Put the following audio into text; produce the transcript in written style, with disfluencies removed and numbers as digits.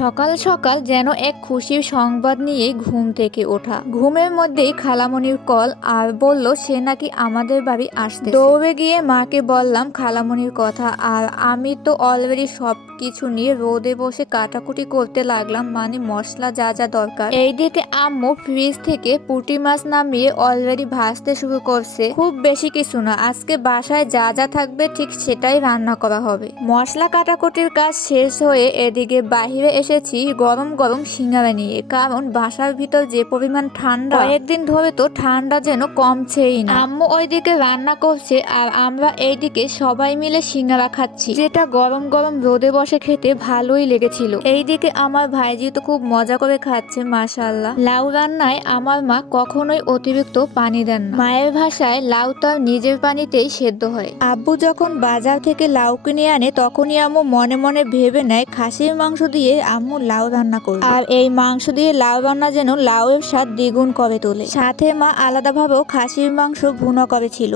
সকাল সকাল যেন এক খুশির সংবাদ নিয়ে ঘুম থেকে ওঠা। ঘুমের মধ্যেই খালামণির কল আর বলল সে নাকি আমাদের বাড়ি আসতে। দৌড়ে গিয়ে মাকে বললাম খালামণির কথা, আর আমি তো অলরেডি সবকিছু নিয়ে রোদে বসে কাটাকুটি করতে লাগলাম, মানে মশলা যা যা দরকার। এইদিকে আম্মু ফ্রিজ থেকে পুঁটি মাছ নামিয়ে অলরেডি ভাজতে শুরু করছে। খুব বেশি কিছু না, আজকে বাসায় যা যা থাকবে ঠিক সেটাই রান্না করা হবে। মশলা কাটাকুটির কাজ শেষ হয়ে এদিকে বাহিরে এসেছি গরম গরম সিঙ্গারা নিয়ে, কারণ বাসার ভিতর যে পরিমাণ ঠান্ডা, কয়েকদিন ধরে তো ঠান্ডা যেন কমছেই না। আম্মু ওইদিকে রান্না করছে আর আমরা এইদিকে সবাই মিলে সিঙ্গারা খাচ্ছি, যেটা গরম গরম রোদে বসে খেতে ভালোই লেগেছিল। এইদিকে আমার ভাইজি তো খুব মজা করে খাচ্ছে মাশাআল্লাহ। লাউ রান্নায় আমার মা কখনোই অতিরিক্ত পানি দেন না, মায়ের ভাষায় লাউ তার নিজের পানিতেই সেদ্ধ হয়। আব্বু যখন বাজার থেকে লাউ কিনে আনে তখনই আম্মু মনে মনে ভেবে নেয় খাসির মাংস দিয়ে আম্মু লাউ রান্না করবে, আর এই মাংস দিয়ে লাউ রান্না যেন লাউয়ের স্বাদ দ্বিগুণ করে তোলে। সাথে মা আলাদাভাবেও খাসির মাংস ভুনা করেছিল।